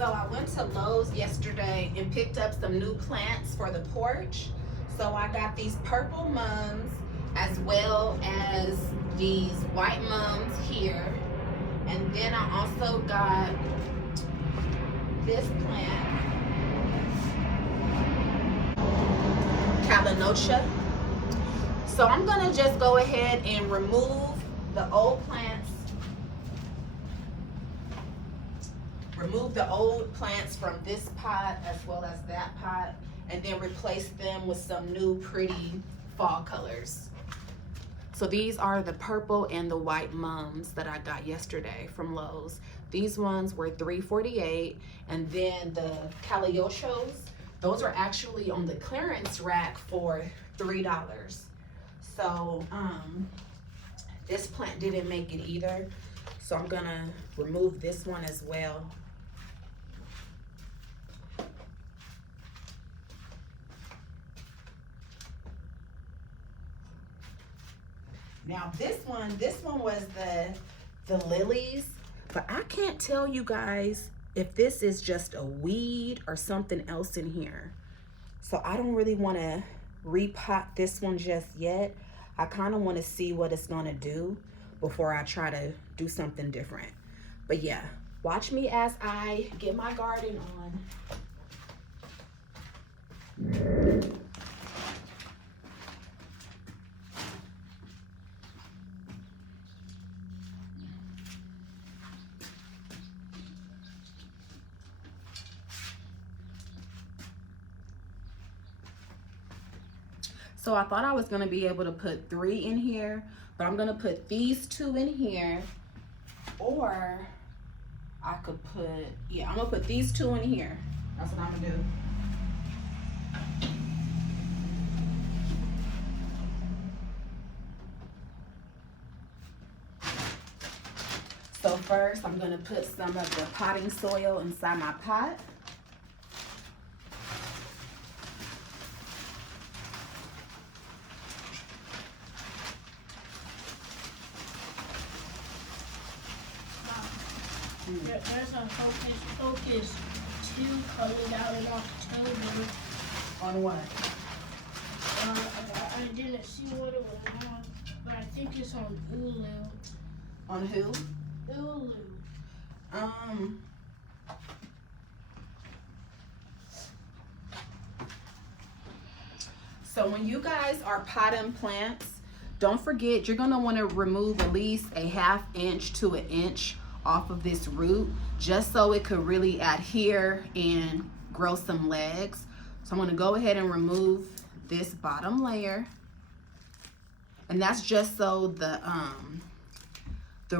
So I went to Lowe's yesterday and picked up some new plants for the porch. So I got these purple mums as well as these white mums here. And then I also got this plant, Calinocha. So I'm gonna just go ahead and remove the old plants. Remove the old plants from this pot as well as that pot, and then replace them with some new pretty fall colors. So these are the purple and the white mums that I got yesterday from Lowe's. These ones were $3.48, and then the Caliochos, those are actually on the clearance rack for $3. So this plant didn't make it either, so I'm gonna remove this one as well. Now this one was the lilies, but I can't tell you guys if this is just a weed or something else in here. So I don't really want to repot this one just yet. I kind of want to see what it's going to do before I try to do something different. But yeah, watch me as I get my garden on. So I thought I was gonna be able to put 3 in here, but I'm gonna put these 2 in here, or I could put, yeah, I'm gonna put these 2 in here. That's what I'm gonna do. So first, I'm gonna put some of the potting soil inside my pot. There's a Focus 2 coming out in October. On what? I didn't see what it was on, but I think it's on Hulu. On who? Hulu. So when you guys are potting plants, don't forget you're gonna want to remove at least a 1/2 inch to 1 inch off of this root, just so it could really adhere and grow some legs. So I'm gonna go ahead and remove this bottom layer, and that's just so the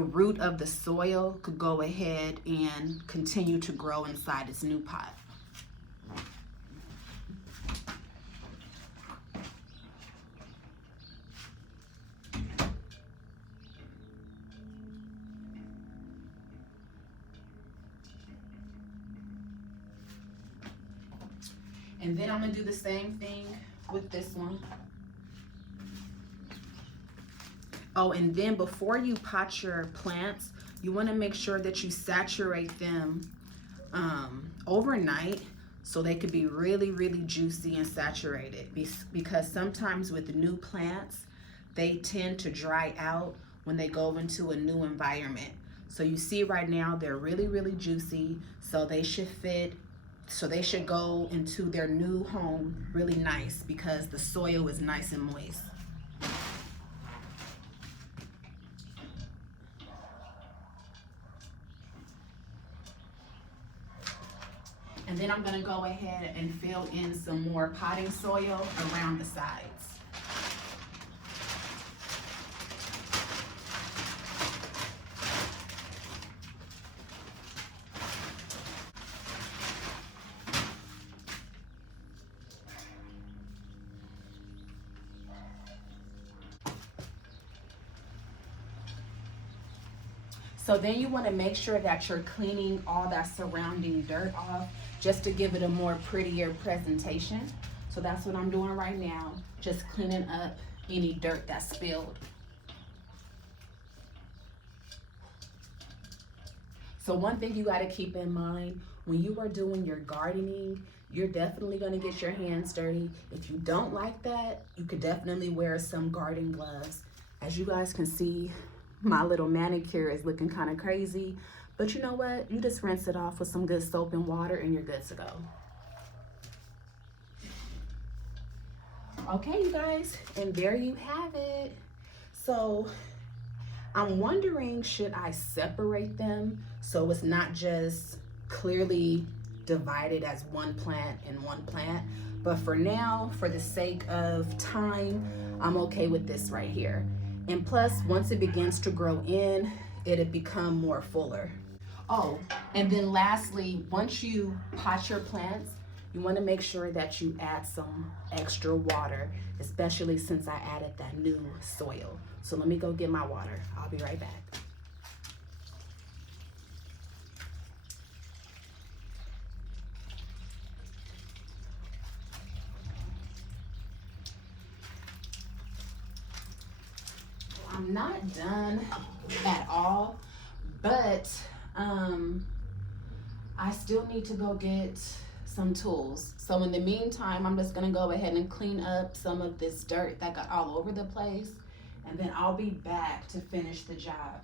root of the soil could go ahead and continue to grow inside this new pot. And then I'm gonna do the same thing with this one. Oh, and then before you pot your plants, you wanna make sure that you saturate them overnight so they could be really, really juicy and saturated. Because sometimes with new plants, they tend to dry out when they go into a new environment. So you see right now, they're really, really juicy, so they should fit. So they should go into their new home really nice because the soil is nice and moist. And then I'm gonna go ahead and fill in some more potting soil around the sides. So then you want to make sure that you're cleaning all that surrounding dirt off just to give it a more prettier presentation. So that's what I'm doing right now, just cleaning up any dirt that's spilled. So one thing you got to keep in mind when you are doing your gardening, you're definitely gonna get your hands dirty. If you don't like that, you could definitely wear some garden gloves. As you guys can see, my little manicure is looking kind of crazy, but you know what? You just rinse it off with some good soap and water and you're good to go. Okay, you guys, and there you have it. So I'm wondering, should I separate them so it's not just clearly divided as one plant and one plant? But for now, for the sake of time, I'm okay with this right here. And plus, once it begins to grow in, it'll become more fuller. Oh, and then lastly, once you pot your plants, you want to make sure that you add some extra water, especially since I added that new soil. So let me go get my water. I'll be right back. I'm not done at all, but I still need to go get some tools. So in the meantime, I'm just gonna go ahead and clean up some of this dirt that got all over the place, and then I'll be back to finish the job.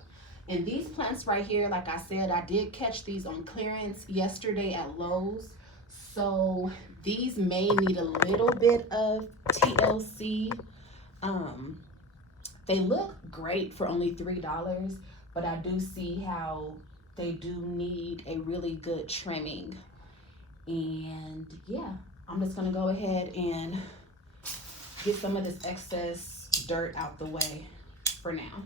And these plants right here, like I said, I did catch these on clearance yesterday at Lowe's. So these may need a little bit of TLC. They look great for only $3, but I do see how they do need a really good trimming. And yeah, I'm just gonna go ahead and get some of this excess dirt out the way for now.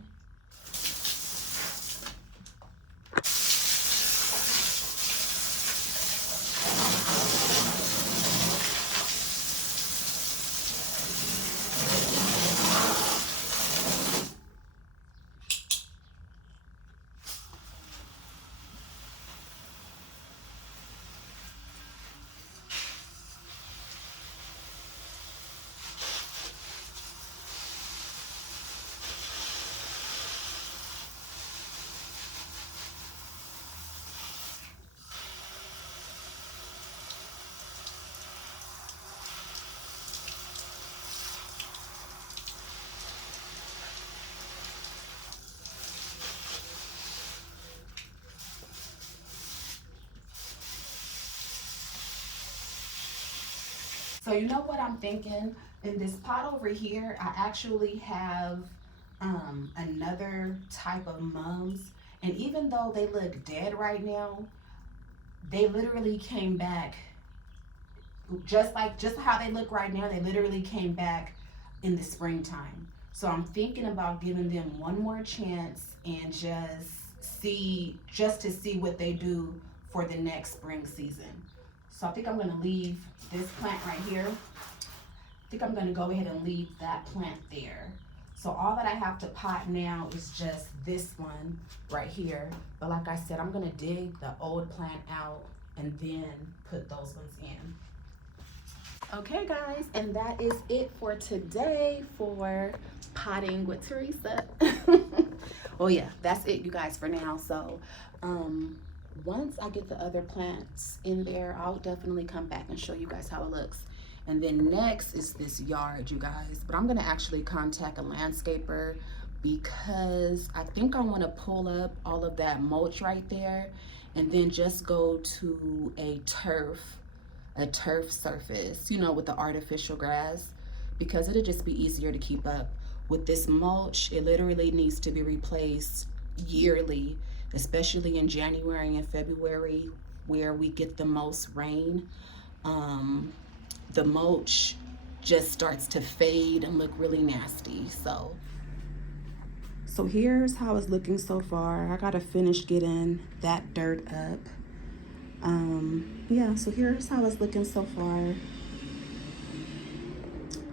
So you know what I'm thinking? In this pot over here, I actually have another type of mums. And even though they look dead right now, they literally came back just how they look right now. They literally came back in the springtime. So I'm thinking about giving them one more chance and just to see what they do for the next spring season. So I think I'm gonna leave this plant right here. I think I'm gonna go ahead and leave that plant there. So all that I have to pot now is just this one right here. But like I said, I'm gonna dig the old plant out and then put those ones in. Okay guys, and that is it for today for potting with Teresa. Well yeah, that's it you guys for now. So once I get the other plants in there, I'll definitely come back and show you guys how it looks. And then next is this yard, you guys. But I'm gonna actually contact a landscaper because I think I wanna pull up all of that mulch right there and then just go to a turf surface, you know, with the artificial grass, because it'll just be easier to keep up. With this mulch, it literally needs to be replaced yearly, especially in January and February where we get the most rain. The mulch just starts to fade and look really nasty. So here's how it's looking so far. I gotta finish getting that dirt up. Yeah, so here's how it's looking so far.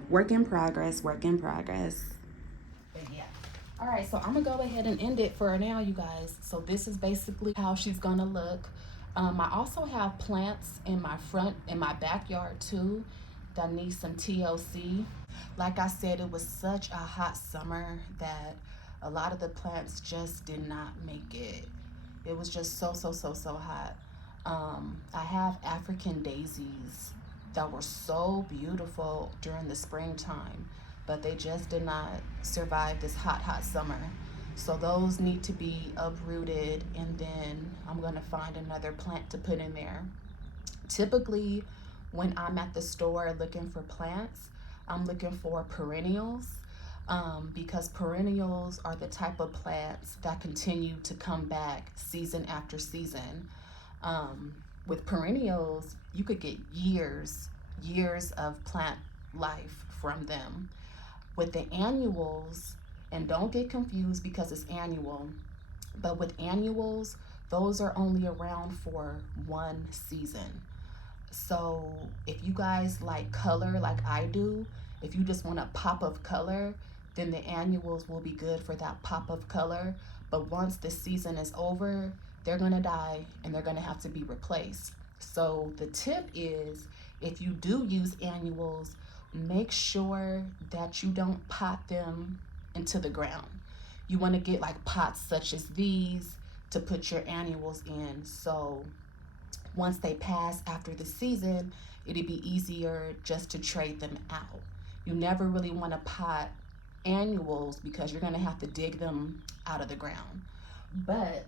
Work in progress, work in progress. But yeah. All right, so I'm gonna go ahead and end it for now, you guys. So this is basically how she's gonna look. I also have plants in my backyard too that need some TLC. Like I said, it was such a hot summer that a lot of the plants just did not make it. It was just so hot. I have African daisies that were so beautiful during the springtime, but they just did not survive this hot summer. So those need to be uprooted, and then I'm gonna find another plant to put in there. Typically, when I'm at the store looking for plants, I'm looking for perennials, because perennials are the type of plants that continue to come back season after season. With perennials, you could get years of plant life from them. With the annuals, and don't get confused because it's annual, but with annuals, those are only around for one season. So if you guys like color like I do, if you just want a pop of color, then the annuals will be good for that pop of color. But once the season is over, they're gonna die and they're gonna have to be replaced. So the tip is, if you do use annuals, make sure that you don't pot them into the ground. You wanna get like pots such as these to put your annuals in. So once they pass after the season, it'd be easier just to trade them out. You never really want to pot annuals because you're going to have to dig them out of the ground. But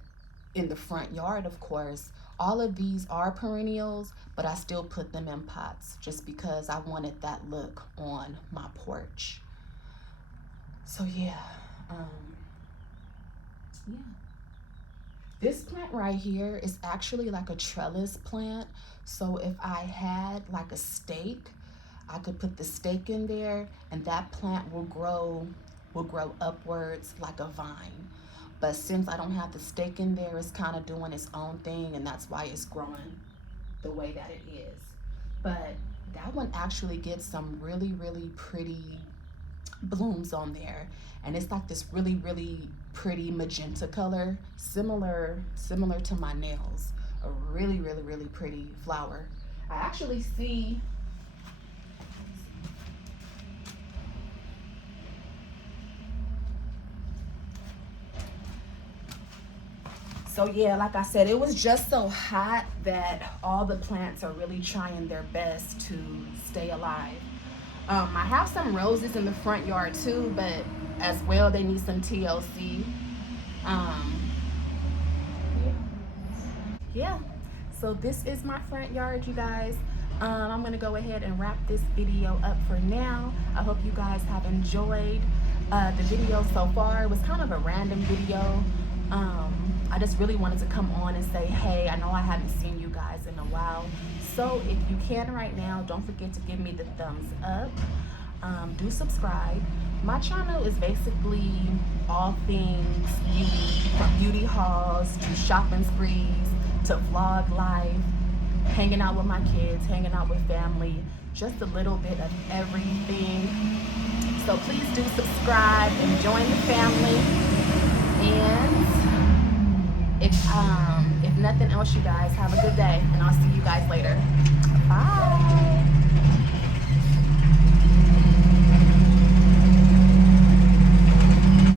in the front yard, of course, all of these are perennials, but I still put them in pots just because I wanted that look on my porch. So yeah. This plant right here is actually like a trellis plant. So if I had like a stake, I could put the stake in there and that plant will grow upwards like a vine. But since I don't have the stake in there, it's kind of doing its own thing, and that's why it's growing the way that it is. But that one actually gets some really pretty blooms on there, and it's like this really pretty magenta color, similar to my nails. A really pretty flower. I actually see so yeah, like I said, it was just so hot that all the plants are really trying their best to stay alive. I have some roses in the front yard too, but as well they need some TLC. Yeah, so this is my front yard, you guys. I'm gonna go ahead and wrap this video up for now. I hope you guys have enjoyed the video so far. It was kind of a random video. I just really wanted to come on and say, hey, I know I haven't seen you guys in a while. So if you can right now, don't forget to give me the thumbs up. Do subscribe. My channel is basically all things beauty, from beauty hauls to shopping sprees to vlog life, hanging out with my kids, hanging out with family, just a little bit of everything. So please do subscribe and join the family. And if nothing else, you guys have a good day, and I'll see you guys later. Bye.